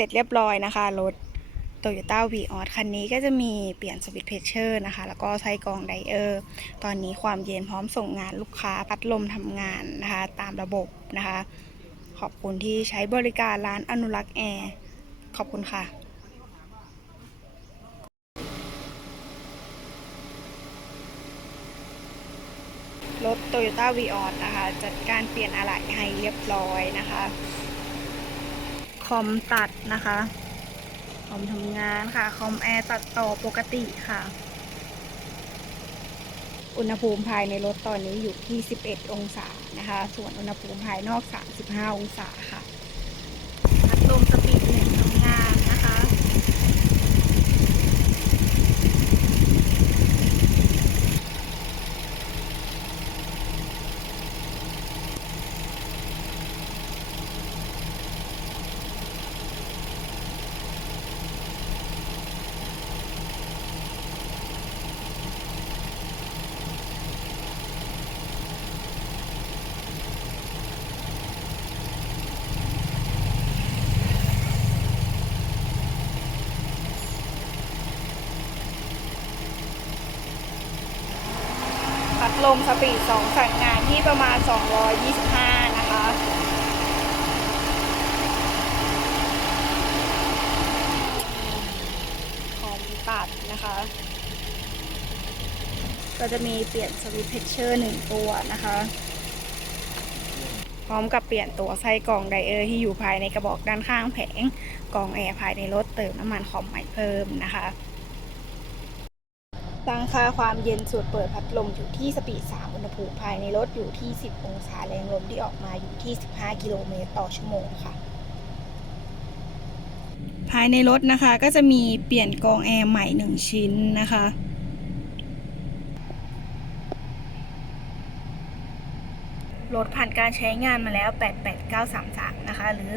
ร็จเรียบร้อยนะคะ รถ Toyota v ีออคันนี้ก็จะมีเปลี่ยนสวิตช์เพชเชอร์นะคะ แล้วก็ใช้กองไดเออร์ ตอนนี้ความเย็นพร้อมส่งงานลูกค้าพัดลมทำงานนะคะ ตามระบบนะคะ ขอบคุณที่ใช้บริการร้านอนุรักษ์แอร์ ขอบคุณค่ะรถ Toyota v ีออนะคะ จัดการเปลี่ยนอะไหล่ให้เรียบร้อยนะคะ คอมตัดนะคะ คอมทำงานค่ะ คอมแอร์ตัดต่อปกติค่ะ อุณหภูมิภายในรถตอนนี้อยู่ที่ 11 องศานะคะ ส่วนอุณหภูมิภายนอก 35 องศาค่ะพัดลมสปีดหนึ่งทำงานนะคะ พัด ลมสปีด2สั่งงานที่ประมาณ 225 นะคะ คอมตัดนะคะ ก็จะมีเปลี่ยนสวิตช์เพชเชอร์หนึ่งตัวนะคะ พร้อมกับเปลี่ยนตัวไส้กรองไดเออร์ที่อยู่ภายในกระบอกด้านข้างแผงกรองแอร์ภายในรถเติมน้ำมันคอมใหม่เพิ่มนะคะ ตั้งค่าความเย็นสูตรเปิดพัดลมอยู่ที่สปีด 3 อุณหภูมิภายในรถอยู่ที่ 10 องศาแรงลมที่ออกมาอยู่ที่ 15 กิโลเมตรต่อชั่วโมงค่ะ ภายในรถนะคะก็จะมีเปลี่ยนกองแอร์ใหม่ 1 ชิ้นนะคะรถผ่านการใช้งานมาแล้ว 88933 นะคะ หรือ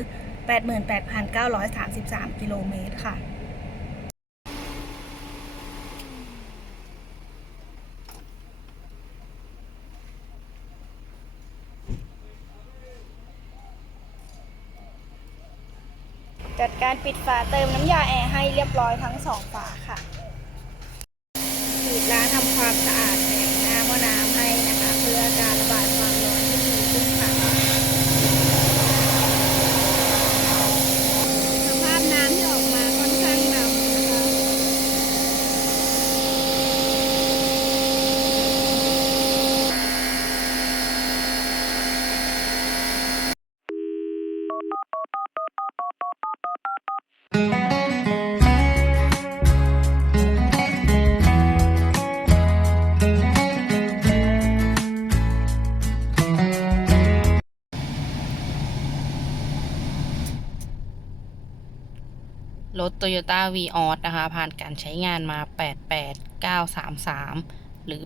88,933 กิโลเมตรค่ะ จัดการปิดฝาเติมน้ำยาแอร์ให้เรียบร้อยทั้งสองฝาค่ะปิดร้านทำความสะอาดแผงหน้าหม้อน้ำให้นะคะ เพื่อการระบาย รถ Toyota v ีออนะคะ ผ่านการใช้งานมา 88933 หรือ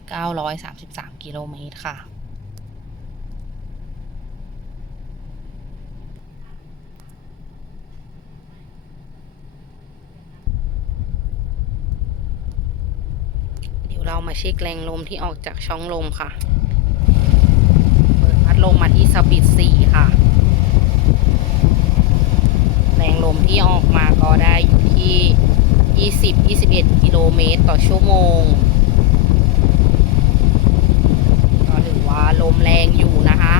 88,933 กิโลเมตรค่ะ เดี๋ยวเรามาเช็คแรงลมที่ออกจากช่องลมค่ะ เปิดพัดลมมาที่สปีด4ค่ะ แรงลมที่ออกมาก็ได้อยู่ที่ 20-21 กิโลเมตรต่อชั่วโมง ก็ถือว่าลมแรงอยู่นะคะ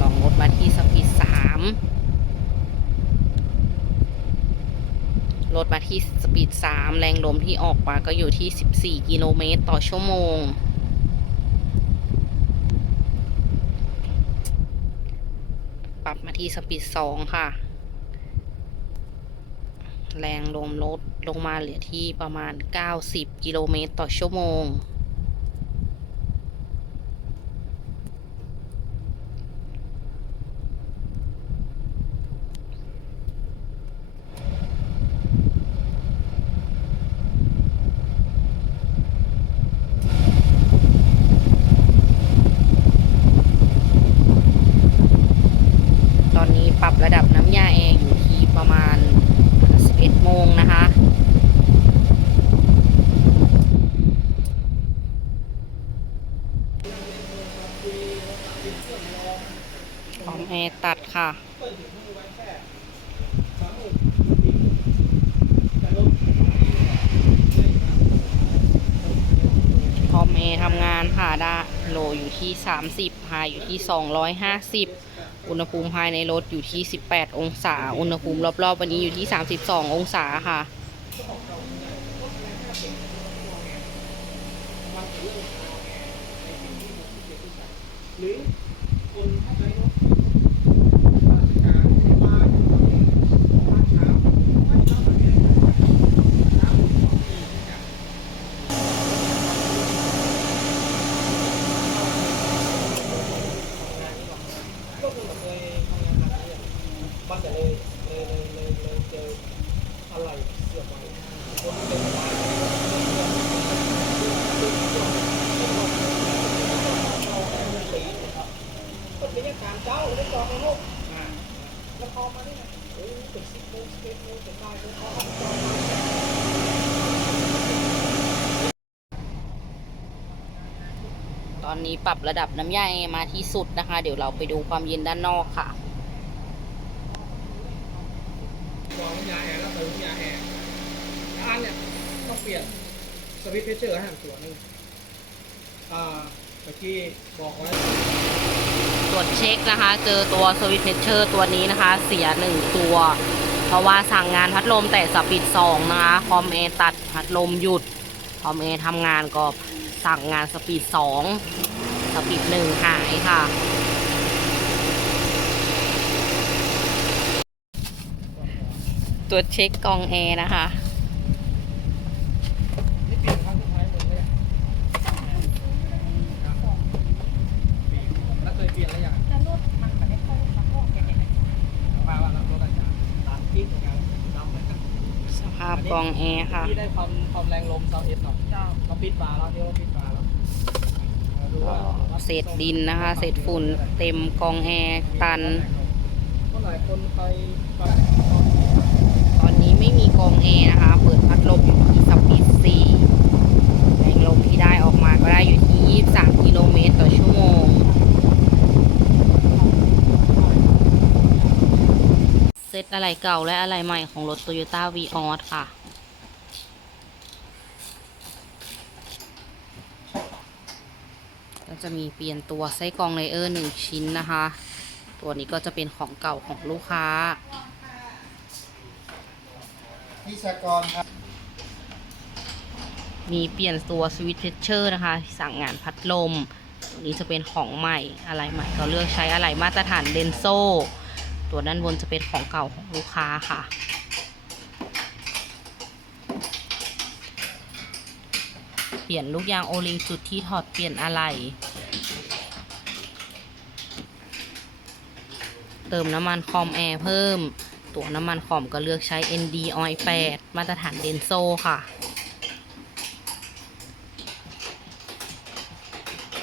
ลองลดมาที่สปีด3ลดมาที่สปีด 3 แรงลมที่ออกมาก็อยู่ที่ 14 กิโลเมตรต่อชั่วโมงปรับมาที่สปีดสองค่ะ แรงลมลดลงมาเหลือที่ประมาณ 90 กิโลเมตรต่อชั่วโมง ตัดค่ะ คอมเอทำงานค่ะได้โลอยู่ที่ 30ค่ะอยู่ที่ 250 อุณหภูมิภายในรถอยู่ที่ 18 องศา อุณหภูมิรอบๆ วันนี้อยู่ที่ 32 องศาค่ะหรือคนถ้าใช้รถ ลยเลยเลยเลยเลยเจออะไรเสียบไว้คนเป็นไม้คนเป็นการเจ้าได้จองในโลกแล้วพอมาได้ไงโอ้เป็นสิบโมงสิบเอ็ดโมงเป็นได้เลยพอจองตอนนี้ปรับระดับน้ำยามาที่สุดนะคะ เดี๋ยวเราไปดูความเย็นด้านนอกค่ะ วางยาแอร์แล้วเติมยาแอร์อันเนี่ยต้อง เปลี่ยนสวิตช์เพชเชอร์ให้มันตัวหนึงอ่าเมื่อกี้บอกไว้ตรวจเช็คนะคะ เจอตัวสวิตช์เพชเชอร์ตัวนี้นะคะ เสียหนึ่งตัว เพราะว่าสั่งงานพัดลมแต่สปีดสองนะคะคอมเอตัดพัดลมหยุดคอมเอทำงานก็สั่งงานสปีดสองสปีดหนึ่งหายค่ะตรวจเช็คกองแอร์นะคะ นี่เปลี่ยนครั้งสุดท้ายหมดเลยแล้วเคยเปลี่ยนแล้วยังแล้วรถมันแบบไม่เข้ามาห้องแกเนี่ยมาว่าแล้วรถอาจารย์ตามที่เหมือนกันดำเหมือนกัน สภาพกองแอร์ค่ะ ที่ได้ความความแรงลมเซาเอสหน่อยเราปิดฝาแล้วที่เราปิดฝาแล้วมาดูว่าเศษดินนะคะ เศษฝุ่นเต็มกองแอร์ตันเมื่อหลายคนไปไปตอนนี้ไม่มีกองแอร์นะคะ เปิดพัดลมอยู่ที่สปีด4แรงลมที่ได้ออกมาก็ได้อยู่ที่ 23 กิโลเมตรต่อชั่วโมง เซตอะไรเก่าและอะไรใหม่ของรถ Toyota v ีออค่ะ ก็จะมีเปลี่ยนตัวไส้กรองเลเยอร์หนึ่งชิ้นนะคะ ตัวนี้ก็จะเป็นของเก่าของลูกค้าที่สกรครับ มีเปลี่ยนตัวสวิตช์เพชเชอร์นะคะ สั่งงานพัดลม ตัวนี้จะเป็นของใหม่อะไรใหม่ก็เลือกใช้อะไรมาตรฐานเดนโซ ตัวด้านบนจะเป็นของเก่าของลูกค้าค่ะ เปลี่ยนลูกยางโอลิงจุดที่ถอดเปลี่ยนอะไร เติมน้ำมันคอมแอร์เพิ่ม ตัวน้ำมันคอมก็เลือกใช้ ND Oil 8 มาตรฐานเดนโซค่ะ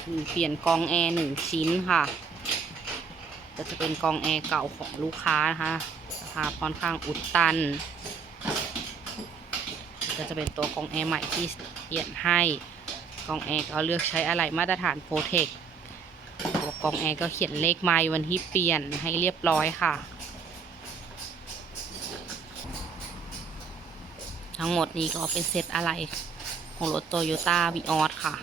มีเปลี่ยนกองแอร์หนึ่งชิ้นค่ะ ก็จะเป็นกองแอร์เก่าของลูกค้านะคะสภาพค่อนข้างอุดตัน ก็จะเป็นตัวกองแอร์ใหม่ที่ เปลี่ยนให้กรองแอร์ก็เลือกใช้อะไหล่มาตรฐานโปรเทคตัวกองแอร์ก็เขียนเลขไมล์วันที่เปลี่ยนให้เรียบร้อยค่ะ ทั้งหมดนี้ก็เป็นเซตอะไรของรถโตโยต้าวีออสค่ะ